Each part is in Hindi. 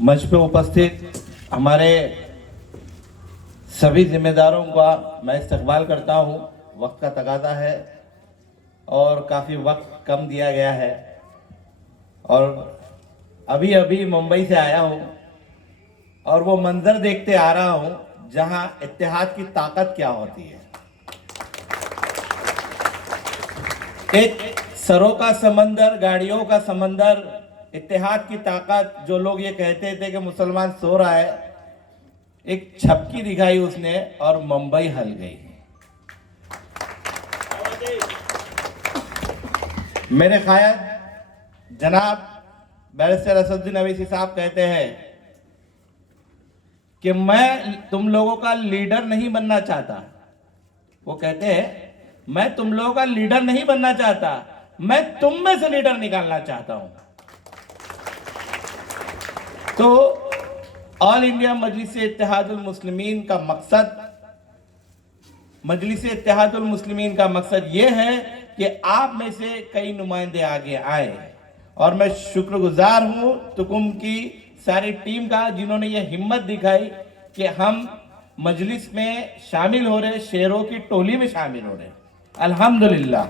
मंच पे उपस्थित हमारे सभी जिम्मेदारों का मैं इस्तकबाल करता हूं। वक्त का तकाज़ा है और काफ़ी वक्त कम दिया गया है और अभी अभी मुंबई से आया हूं और वो मंजर देखते आ रहा हूं जहां इत्तेहाद की ताकत क्या होती है। एक सरों का समंदर, गाड़ियों का समंदर, इत्तेहाद की ताकत। जो लोग ये कहते थे कि मुसलमान सो रहा है, एक झपकी दिखाई उसने और मुंबई हिल गई। मेरे कायद जनाब बैरिस्टर असदुद्दीन अवैसी साहब कहते हैं कि मैं तुम लोगों का लीडर नहीं बनना चाहता। वो कहते हैं मैं तुम लोगों का लीडर नहीं बनना चाहता, मैं तुम में से लीडर निकालना चाहता हूं। तो ऑल इंडिया मजलिस इत्तेहादुल मुस्लिमीन का मकसद, मजलिस इत्तेहादुल मुस्लिमीन का मकसद यह है कि आप में से कई नुमाइंदे आगे आए और मैं शुक्रगुजार हूं तुकुम की सारी टीम का जिन्होंने ये हिम्मत दिखाई कि हम मजलिस में शामिल हो रहे, शेरों की टोली में शामिल हो रहे। अल्हम्दुलिल्लाह।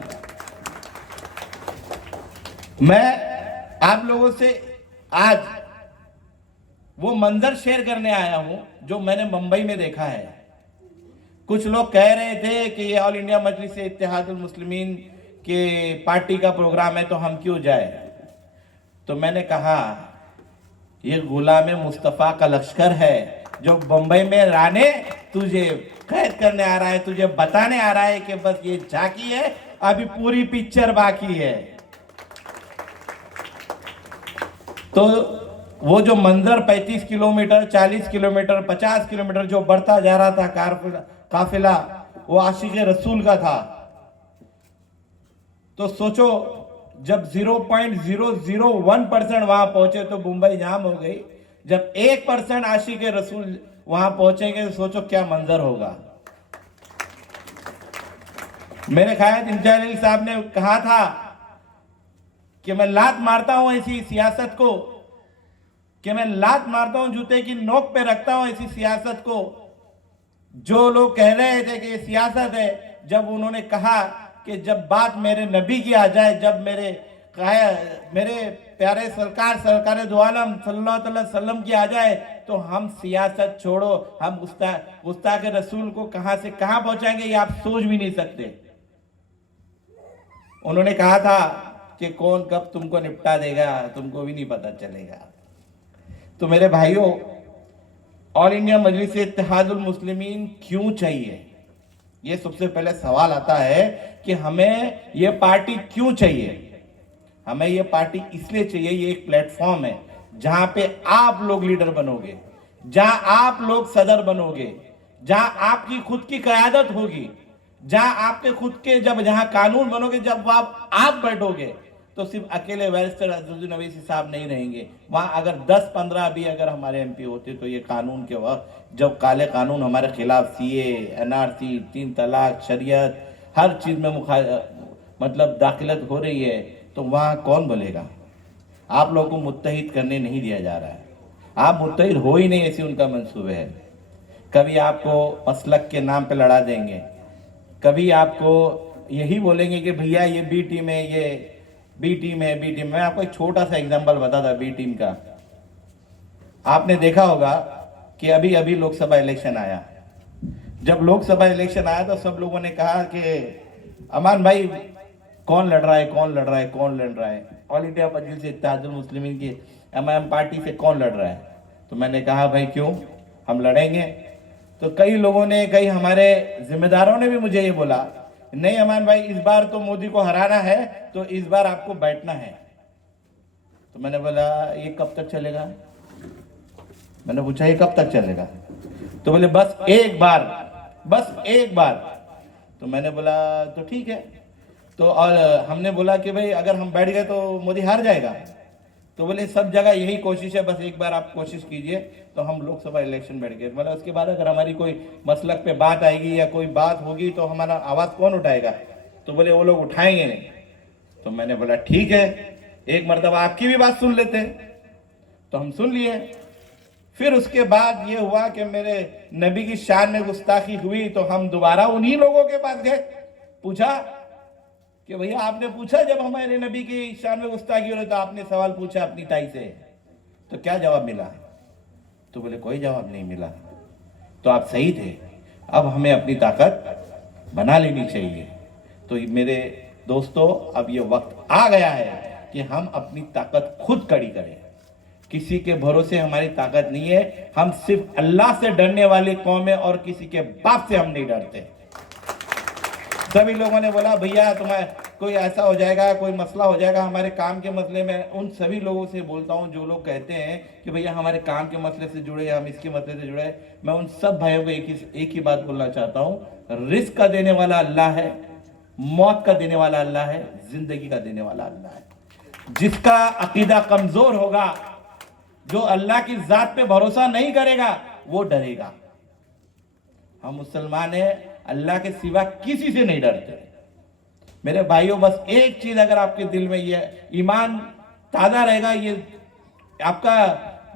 मैं आप लोगों से आज वो मंजर शेयर करने आया हूं जो मैंने मुंबई में देखा है। कुछ लोग कह रहे थे कि ये ऑल इंडिया मजलिस इत्तेहादुल मुस्लिमीन के पार्टी का प्रोग्राम है तो हम क्यों जाए। तो मैंने कहा ये गुलाम मुस्तफ़ा का लश्कर है जो मुंबई में राने तुझे कैद करने आ रहा है, तुझे बताने आ रहा है कि बस ये झांकी है, अभी पूरी पिक्चर बाकी है। तो वो जो मंजर 35 किलोमीटर, 40 किलोमीटर, 50 किलोमीटर जो बढ़ता जा रहा था काफिला, वो आशिक रसूल का था। तो सोचो जब 0.001% वहां पहुंचे तो मुंबई जाम हो गई। जब 1% आशिक रसूल वहां पहुंचेंगे तो सोचो क्या मंजर होगा। मेरे ख्याल इंचार्ज साहब ने कहा था कि मैं लात मारता हूं ऐसी सियासत को, कि मैं लात मारता हूं जूते की नोक पे रखता हूं ऐसी सियासत को। जो लोग कह रहे थे कि ये सियासत है, जब उन्होंने कहा कि जब बात मेरे नबी की आ जाए, जब मेरे प्यारे सरकार दो आलम सल्लल्लाहु अलैहि वसल्लम की आ जाए, तो हम सियासत छोड़ो, हम गुस्ताख रसूल को कहां से कहां पहुंचाएंगे ये आप सोच भी नहीं सकते। उन्होंने कहा था कि कौन कब तुमको निपटा देगा तुमको भी नहीं पता चलेगा। तो मेरे भाइयों, ऑल इंडिया मजलिस इत्तेहादुल मुस्लिमीन क्यों चाहिए, ये सबसे पहले सवाल आता है कि हमें ये पार्टी क्यों चाहिए। हमें ये पार्टी इसलिए चाहिए, ये एक प्लेटफॉर्म है जहां पे आप लोग लीडर बनोगे, जहां आप लोग सदर बनोगे, जहां आपकी खुद की क़यादत होगी, जहां आपके खुद के जहां कानून बनोगे, जब आप बैठोगे तो सिर्फ अकेले बैरिस्टर असदुद्दीन अवैसी साहब नहीं रहेंगे। वहां अगर 10-15 भी अगर हमारे एमपी होते तो ये कानून के वक्त जब काले कानून हमारे खिलाफ सीए, एनआरसी, 3 तलाक, शरीयत, हर चीज में मतलब दाखिलत हो रही है, तो वहां कौन बोलेगा। आप लोगों को मुत्तहिद करने नहीं दिया जा रहा है, आप मुत्तहिद हो ही नहीं ऐसी उनका मंसूबे है। कभी आपको मसलक के नाम पे लड़ा देंगे, कभी आपको यही बोलेंगे कि भैया ये बी टीम है, ये बी टीम है, बी टीम। मैं आपको एक छोटा सा एग्जांपल बता था बी टीम का। आपने देखा होगा कि अभी अभी लोकसभा इलेक्शन आया। जब लोकसभा इलेक्शन आया तो सब लोगों ने कहा कि अमान भाई कौन लड़ रहा है, कौन लड़ रहा है, कौन लड़ रहा है, ऑल इंडिया मजलिस इत्तेहादुल मुस्लिमीन की एमआईएम पार्टी से कौन लड़ रहा है। तो मैंने कहा भाई क्यों, हम लड़ेंगे। तो कई लोगों ने, कई हमारे जिम्मेदारों ने भी मुझे ये बोला, नहीं अमान भाई इस बार तो मोदी को हराना है, तो इस बार आपको बैठना है। तो मैंने बोला ये कब तक चलेगा। मैंने पूछा ये कब तक चलेगा। तो बोले बस एक बार, बस एक बार। तो मैंने बोला तो ठीक है। तो और हमने बोला कि भाई अगर हम बैठ गए तो मोदी हार जाएगा। तो बोले सब जगह यही कोशिश है, बस एक बार आप कोशिश कीजिए। तो हम लोकसभा इलेक्शन बैठ गए। मतलब उसके बाद अगर हमारी कोई मसलक पे बात आएगी या कोई बात होगी तो हमारा आवाज़ कौन उठाएगा। तो बोले वो लोग उठाएंगे नहीं। तो मैंने बोला ठीक है, एक मरतबा आपकी भी बात सुन लेते हैं। तो हम सुन लिए। फिर उसके बाद ये हुआ कि मेरे नबी की शान में गुस्ताखी हुई तो हम दोबारा उन्हीं लोगों के पास गए, पूछा कि भैया आपने पूछा जब हमारे नबी की शान में गुस्ताखी हो रही तो आपने सवाल पूछा अपनी ताई से, तो क्या जवाब मिला? तो बोले कोई जवाब नहीं मिला। तो आप सही थे, अब हमें अपनी ताकत बना लेनी चाहिए। तो मेरे दोस्तों, अब ये वक्त आ गया है कि हम अपनी ताकत खुद खड़ी करें। किसी के भरोसे हमारी ताकत नहीं है। हम सिर्फ अल्लाह से डरने वाली कौम है और किसी के बाप से हम नहीं डरते। सभी लोगों ने बोला भैया तुम्हारे कोई ऐसा हो जाएगा, कोई मसला हो जाएगा हमारे काम के मसले में। उन सभी लोगों से बोलता हूं जो लोग कहते हैं कि भैया हमारे काम के मसले से जुड़े, हम इसके मसले से जुड़े, मैं उन सब भाइयों को एक ही बात बोलना चाहता हूं, रिस्क का देने वाला अल्लाह है, मौत का देने वाला अल्लाह है, जिंदगी का देने वाला अल्लाह है। जिसका अकीदा कमजोर होगा, जो अल्लाह की जात पे भरोसा नहीं करेगा, वो डरेगा। हम मुसलमान हैं, अल्लाह के सिवा किसी से नहीं डरते। मेरे भाइयों, बस एक चीज अगर आपके दिल में ये ईमान ताजा रहेगा, ये आपका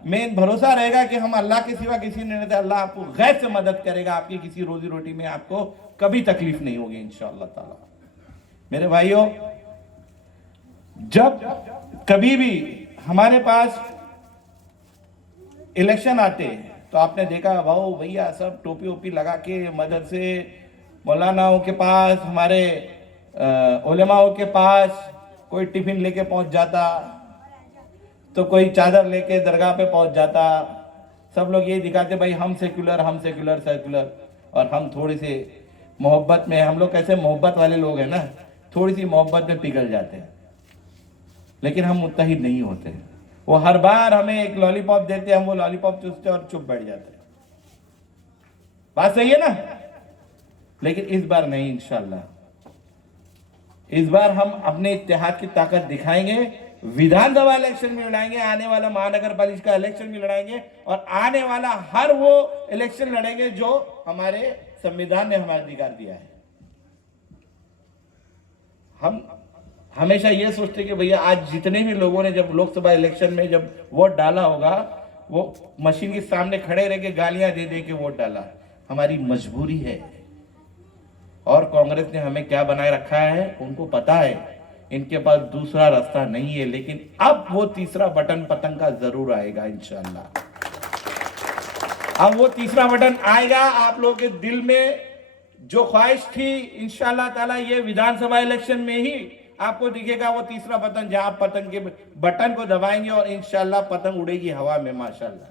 मेन भरोसा रहेगा कि हम अल्लाह के सिवा किसी ने नहीं डरते, अल्लाह आपको गैर से मदद करेगा, आपकी किसी रोजी रोटी में आपको कभी तकलीफ नहीं होगी इंशाअल्लाह ताला। मेरे भाइयों, जब कभी भी हमारे पास इलेक्शन आते तो आपने देखा भाऊ भैया सब टोपी ओपी लगा के मदरसे मौलानाओं के पास, हमारे उलेमाओं के पास कोई टिफिन लेके पहुंच जाता, तो कोई चादर लेके दरगाह पे पहुंच जाता। सब लोग ये दिखाते भाई हम सेक्युलर, हम सेक्युलर सेक्युलर, और हम थोड़ी सी मोहब्बत में, हम लोग कैसे मोहब्बत वाले लोग हैं ना, थोड़ी सी मोहब्बत में पिघल जाते हैं, लेकिन हम मुत्तहिद नहीं होते। वो हर बार हमें एक लॉलीपॉप देते, हम वो लॉलीपॉप चूसते और चुप बैठ जाते। बात सही है ना? लेकिन इस बार नहीं, इंशाल्लाह इस बार हम अपने इत्तेहाद की ताकत दिखाएंगे। विधानसभा इलेक्शन में लड़ाएंगे, आने वाला महानगर पालिका इलेक्शन में लड़ाएंगे, और आने वाला हर वो इलेक्शन लड़ेंगे जो हमारे संविधान ने हमारा अधिकार दिया है। हम हमेशा ये सोचते कि भैया आज जितने भी लोगों ने जब लोकसभा इलेक्शन में जब वोट डाला होगा, वो मशीन के सामने खड़े रह के गालियां दे दे के वोट डाला, हमारी मजबूरी है। और कांग्रेस ने हमें क्या बनाए रखा है उनको पता है, इनके पास दूसरा रास्ता नहीं है। लेकिन अब वो तीसरा बटन पतंग का जरूर आएगा इंशाल्लाह। अब वो तीसरा बटन आएगा। आप लोगों के दिल में जो ख्वाहिश थी, इंशाल्लाह ताला ये विधानसभा इलेक्शन में ही आपको दिखेगा वो तीसरा बटन, जहां आप पतंग के बटन को दबाएंगे और इंशाल्लाह पतंग उड़ेगी हवा में माशाल्लाह।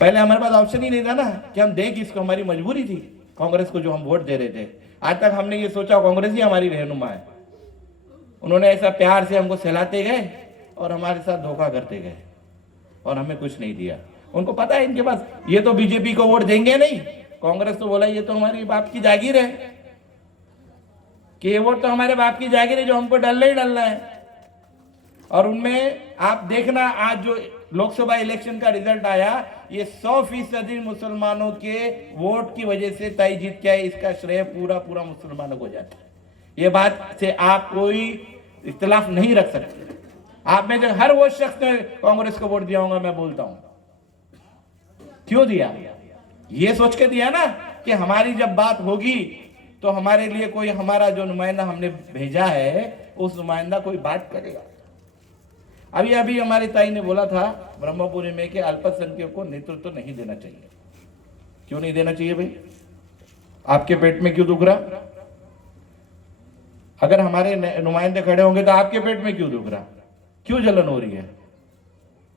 पहले हमारे पास ऑप्शन ही नहीं था ना कि हम दें किसको, हमारी मजबूरी थी कांग्रेस को जो हम वोट दे रहे थे। आज तक हमने ये सोचा कांग्रेस ही हमारी रहनुमा है। उन्होंने ऐसा प्यार से हमको सहलाते गए और हमारे साथ धोखा करते गए और हमें कुछ नहीं दिया। उनको पता है इनके पास ये तो बीजेपी को वोट देंगे नहीं, कांग्रेस तो बोला ये तो हमारी बाप की जागीर है, कि ये वोट तो हमारे बाप की जागीर है जो हमको डलना ही डलना है। और उनमें आप देखना आज जो लोकसभा इलेक्शन का रिजल्ट आया, ये 100% मुसलमानों के वोट की वजह से तय जीत के आए। इसका श्रेय पूरा पूरा मुसलमानों को जाता है। ये बात से आप कोई इख्तिलाफ नहीं रख सकते। आप में से हर वो शख्स ने कांग्रेस को वोट दिया होगा, मैं बोलता हूं। क्यों दिया? ये सोच के दिया ना कि हमारी जब बात होगी तो हमारे लिए कोई, हमारा जो नुमाइंदा हमने भेजा है उस नुमाइंदा कोई बात करेगा। अभी अभी हमारी ताई ने बोला था ब्रह्मपुरी में कि अल्पसंख्यकों को नेतृत्व नहीं देना चाहिए। क्यों नहीं देना चाहिए भाई? आपके पेट में क्यों दुख रहा? अगर हमारे नुमाइंदे खड़े होंगे तो आपके पेट में क्यों दुख रहा? क्यों जलन हो रही है?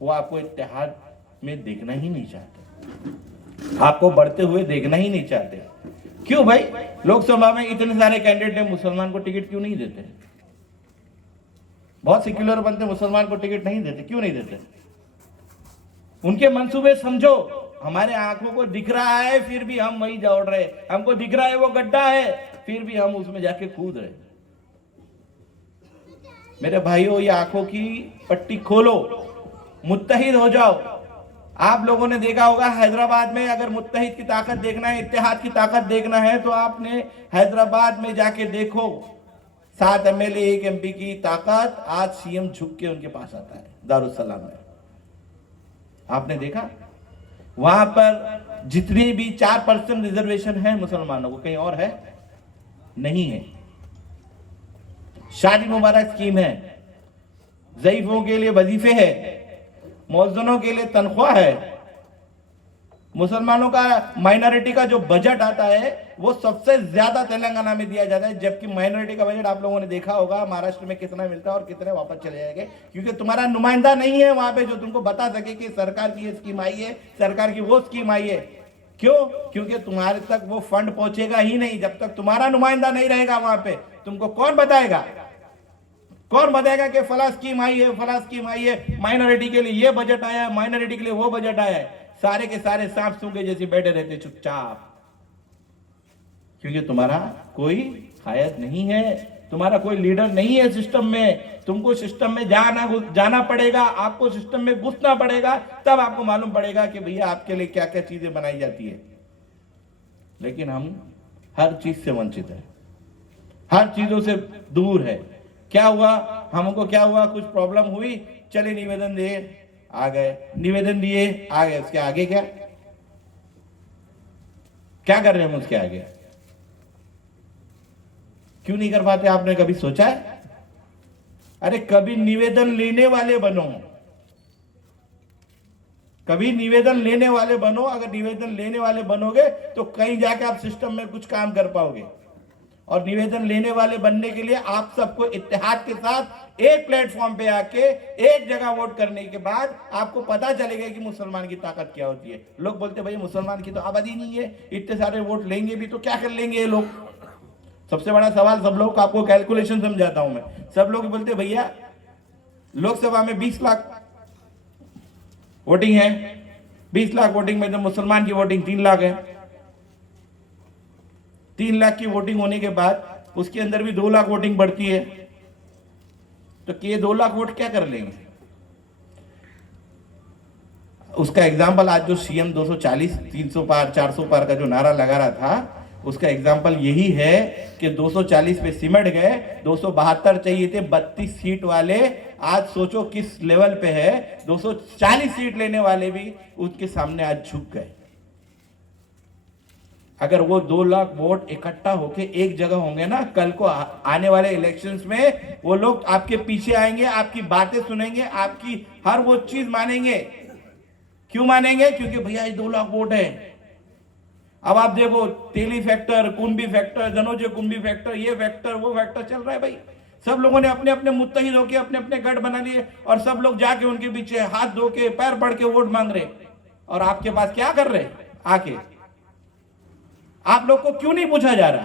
वो आपको इत्तेहाद में देखना ही नहीं चाहते, आपको बढ़ते हुए देखना ही नहीं चाहते। क्यों भाई? लोकसभा में इतने सारे कैंडिडेट हैं, मुसलमान को टिकट क्यों नहीं देते? बहुत सेक्युलर बनते, मुसलमान को टिकट नहीं देते। क्यों नहीं देते? उनके मंसूबे समझो। हमारे आंखों को दिख रहा है फिर भी हम वही दौड़ रहे, हमको दिख रहा है वो गड्ढा है फिर भी हम उसमें जाके कूद रहे। मेरे भाइयों, ये आंखों की पट्टी खोलो, मुत्तहिद हो जाओ। आप लोगों ने देखा होगा हैदराबाद में, अगर मुत्तहिद की ताकत देखना है, इत्तेहाद की ताकत देखना है, तो आपने हैदराबाद में जाके देखो, 7 MLA 1 MP की ताकत, आज CM झुक के उनके पास आता है दारुसलाम में। आपने देखा वहां पर जितनी भी 4% रिजर्वेशन है मुसलमानों को, कहीं और है नहीं है। शादी मुबारक स्कीम है, ज़ईफों के लिए वजीफे है, मौजूदों के लिए तनख्वाह है। मुसलमानों का माइनॉरिटी का जो बजट आता है वो सबसे ज्यादा तेलंगाना में दिया जाता है, जबकि माइनॉरिटी का बजट आप लोगों ने देखा होगा महाराष्ट्र में कितना मिलता है और कितने वापस चले जाएंगे, क्योंकि तुम्हारा नुमाइंदा नहीं है वहां पे जो तुमको बता सके कि सरकार की ये स्कीम आई है, सरकार की वो स्कीम आई है। क्यों? क्योंकि तुम्हारे तक वो फंड पहुंचेगा ही नहीं जब तक तुम्हारा नुमाइंदा नहीं रहेगा वहां पे। तुमको कौन बताएगा, कौन बताएगा कि फला स्कीम आई है, फला स्कीम आई है, माइनॉरिटी के लिए ये बजट आया है, माइनॉरिटी के लिए वो बजट आया है। सारे के सारे सांप सूंघे जैसे बैठे रहते चुपचाप, क्योंकि तुम्हारा कोई कायद नहीं है, तुम्हारा कोई लीडर नहीं है सिस्टम में। तुमको सिस्टम में जाना पड़ेगा, आपको सिस्टम में घुसना पड़ेगा, तब आपको मालूम पड़ेगा कि भैया आपके लिए क्या क्या चीजें बनाई जाती है। लेकिन हम हर चीज से वंचित है, हर चीजों से दूर है। क्या हुआ हमको, क्या हुआ, कुछ प्रॉब्लम हुई, चले निवेदन दिए आ गए, निवेदन दिए आ गए, उसके आगे क्या क्या कर रहे हैं हम, उसके आगे क्यों नहीं कर पाते? आपने कभी सोचा है? अरे कभी निवेदन लेने वाले बनो, कभी निवेदन लेने वाले बनो। अगर निवेदन लेने वाले बनोगे तो कहीं जाके आप सिस्टम में कुछ काम कर पाओगे। और निवेदन लेने वाले बनने के लिए आप सबको इत्तेहाद के साथ एक प्लेटफॉर्म पे आके एक जगह वोट करने के बाद आपको पता चलेगा कि मुसलमान की ताकत क्या होती है। लोग बोलते भाई मुसलमान की तो आबादी नहीं है, इतने सारे वोट लेंगे भी तो क्या कर लेंगे ये लोग। सबसे बड़ा सवाल सब लोग, आपको कैलकुलेशन समझाता हूं मैं। सब लोग बोलते भैया लोकसभा में 20 लाख वोटिंग है, 20 लाख वोटिंग में तो मुसलमान की वोटिंग 3 लाख है। 3 लाख की वोटिंग होने के बाद उसके अंदर भी 2 लाख वोटिंग बढ़ती है, तो ये 2 लाख वोट क्या कर लेंगे? उसका एग्जाम्पल आज जो सीएम 240, 300 पार, 400 पार का जो नारा लगा रहा था, उसका एग्जाम्पल यही है कि 240 पे सिमट गए, 272 चाहिए थे 32 सीट वाले। आज सोचो किस लेवल पे है, 240 सीट लेने वाले भी उसके सामने आज झुक गए। अगर वो 2 लाख वोट इकट्ठा होके एक जगह होंगे ना, कल को आने वाले इलेक्शंस में वो लोग आपके पीछे आएंगे, आपकी बातें सुनेंगे, आपकी हर वो चीज मानेंगे। क्यों मानेंगे? क्योंकि भैया ये 2 लाख वोट है। अब आप देखो तेली फैक्टर, कुंभी फैक्टर, धनोजय कुंभी फैक्टर, ये फैक्टर वो फैक्टर चल रहा है भाई। सब लोगों ने अपने अपने मुत्तहिद होके अपने अपने गढ़ बना लिए और सब लोग जाके उनके पीछे हाथ धो के पैर पड़ के वोट मांग रहे। और आपके पास क्या कर रहे आके? आप लोग को क्यों नहीं पूछा जा रहा?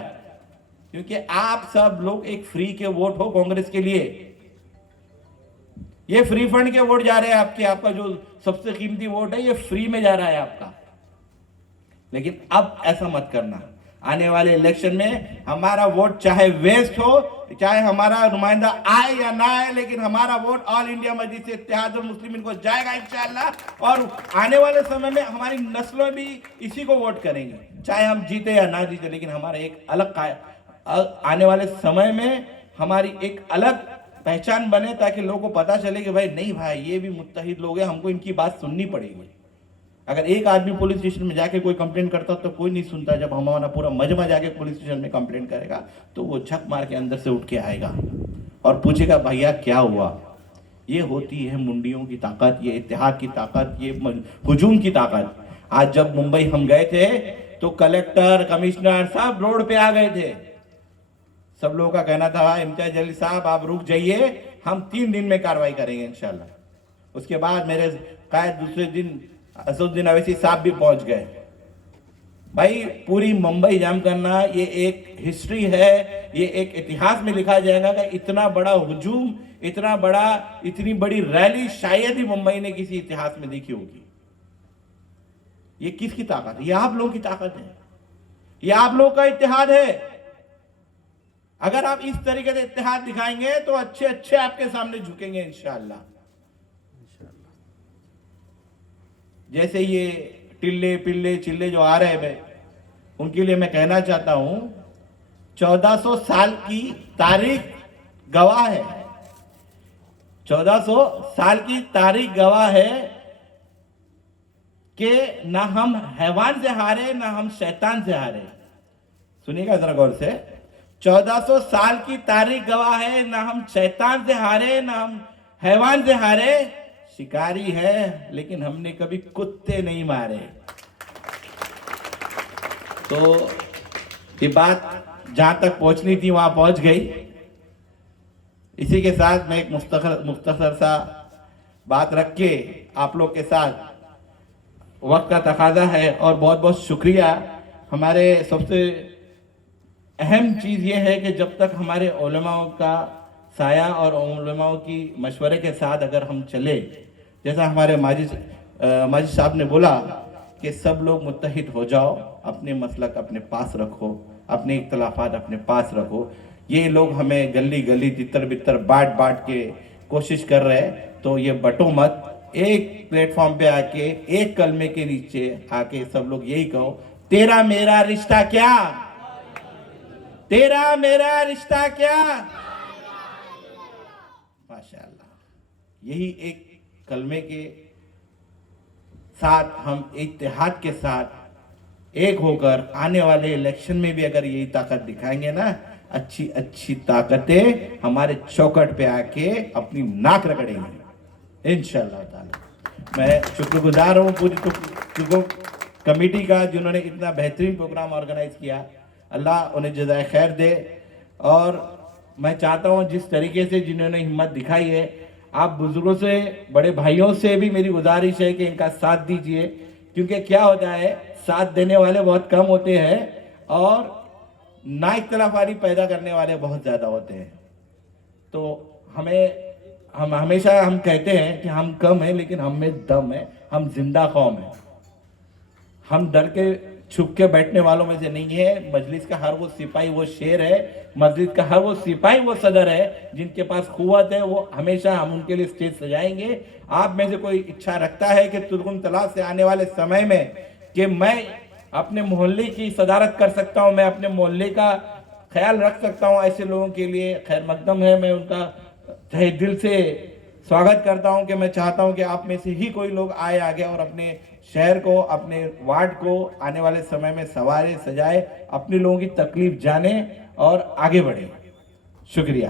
क्योंकि आप सब लोग एक फ्री के वोट हो कांग्रेस के लिए। ये फ्री फंड के वोट जा रहे हैं आपके, आपका जो सबसे कीमती वोट है ये फ्री में जा रहा है आपका। लेकिन अब ऐसा मत करना। आने वाले इलेक्शन में हमारा वोट चाहे वेस्ट हो, चाहे हमारा नुमाइंदा आए या ना आए, लेकिन हमारा वोट ऑल इंडिया मजलिस इत्तेहादुल मुस्लिमीन को जाएगा इंशाअल्लाह। और आने वाले समय में हमारी नस्लें भी इसी को वोट करेंगे, चाहे हम जीते या ना जीते। लेकिन हमारा एक अलग आने वाले समय में हमारी एक अलग पहचान बने, ताकि लोगों को पता चले कि भाई नहीं भाई ये भी मुत्तहिद लोग हैं, हमको इनकी बात सुननी पड़ेगी। अगर एक आदमी पुलिस स्टेशन में जाके कोई कंप्लेंट करता तो कोई नहीं सुनता, जब हमारा पूरा मजमा जाके पुलिस स्टेशन में कंप्लेंट करेगा तो वो छक मार के अंदर से उठ के आएगा और पूछेगा भैया क्या हुआ। ये होती है मुंडियों की ताकत, ये इत्तेहाद की ताकत, ये हुजूम की ताकत। आज जब मुंबई हम गए थे तो कलेक्टर, कमिश्नर सब रोड पे आ गए थे। सब लोगों का कहना था इम्तियाज जलील साहब आप रुक जाइए, हम 3 दिन में कार्रवाई करेंगे इंशाल्लाह। उसके बाद मेरे कायद दूसरे दिन असदुद्दीन अवैसी साहब भी पहुंच गए। भाई पूरी मुंबई जाम करना ये एक हिस्ट्री है, ये एक इतिहास में लिखा जाएगा कि इतना बड़ा हुजूम, इतना बड़ा, इतनी बड़ी रैली शायद ही मुंबई ने किसी इतिहास में देखी होगी। ये किसकी ताकत है? ये आप लोगों की ताकत है, ये आप लोगों का इत्तेहाद है। अगर आप इस तरीके से इत्तेहाद दिखाएंगे तो अच्छे अच्छे आपके सामने झुकेंगे इंशाअल्लाह। जैसे ये टिल्ले पिल्ले चिल्ले जो आ रहे हैं, उनके लिए मैं कहना चाहता हूं 1400 साल की तारीख गवाह है, 1400 साल की तारीख गवाह है कि ना हम हैवान से हारे ना हम शैतान से हारे। सुनिएगा जरा गौर से, 1400 साल की तारीख गवाह है, ना हम शैतान से हारे ना हम हैवान से हारे। शिकारी है लेकिन हमने कभी कुत्ते नहीं मारे। तो ये बात जहां तक पहुंचनी थी वहां पहुंच गई। इसी के साथ मैं एक मुख्तसर सा बात रख के आप लोग के साथ, वक्त का तकाजा है और बहुत बहुत शुक्रिया। हमारे सबसे अहम चीज़ ये है कि जब तक हमारे उलमाओं का साया और उलमाओं की मशवरे के साथ अगर हम चले, जैसा हमारे माजिद साहब ने बोला कि सब लोग मुत्तहिद हो जाओ, अपने मसलक अपने पास रखो, अपने इख्तलाफात अपने पास रखो। ये लोग हमें गली गली तितर बितर बांट के कोशिश कर रहे हैं, तो ये बटो मत। एक प्लेटफॉर्म पे आके एक कलमे के नीचे आके सब लोग यही कहो, तेरा मेरा रिश्ता क्या, तेरा मेरा रिश्ता क्या। माशाअल्लाह, यही एक कलमे के साथ हम इत्तेहाद के साथ एक होकर आने वाले इलेक्शन में भी अगर यही ताकत दिखाएंगे ना, अच्छी अच्छी ताकतें हमारे चौकट पे आके अपनी नाक रगड़ेंगी इंशाअल्लाह ताला। मैं शुक्रगुजार हूँ पूरी कमेटी का जिन्होंने इतना बेहतरीन प्रोग्राम ऑर्गेनाइज किया। अल्लाह उन्हें जज़ाए खैर दे। और मैं चाहता हूँ जिस तरीके से जिन्होंने हिम्मत दिखाई है, आप बुजुर्गों से, बड़े भाइयों से भी मेरी गुजारिश है कि इनका साथ दीजिए, क्योंकि क्या होता है, साथ देने वाले बहुत कम होते हैं और ना इख्तलाफारी पैदा करने वाले बहुत ज़्यादा होते हैं। तो हम हमेशा हम कहते हैं कि हम कम हैं लेकिन हम में दम है, हम जिंदा कौम है। हम डर के छुप के बैठने वालों में से नहीं है। मजलिस का हर वो सिपाही वो शेर है, मस्जिद का हर वो सिपाही वो सदर है। जिनके पास कुव्वत है वो हमेशा हम उनके लिए स्टेज सजाएंगे। आप में से कोई इच्छा रखता है कि तुर्गुम तलाक से आने वाले समय में कि मैं अपने मोहल्ले की सदारत कर सकता हूं, मैं अपने मोहल्ले का ख्याल रख सकता हूं, ऐसे लोगों के लिए खैर मकदम है। मैं उनका तहे दिल से स्वागत करता हूं कि मैं चाहता हूं कि आप में से ही कोई लोग आए आगे और अपने शहर को, अपने वार्ड को आने वाले समय में सवारे सजाए, अपने लोगों की तकलीफ जाने और आगे बढ़े। शुक्रिया।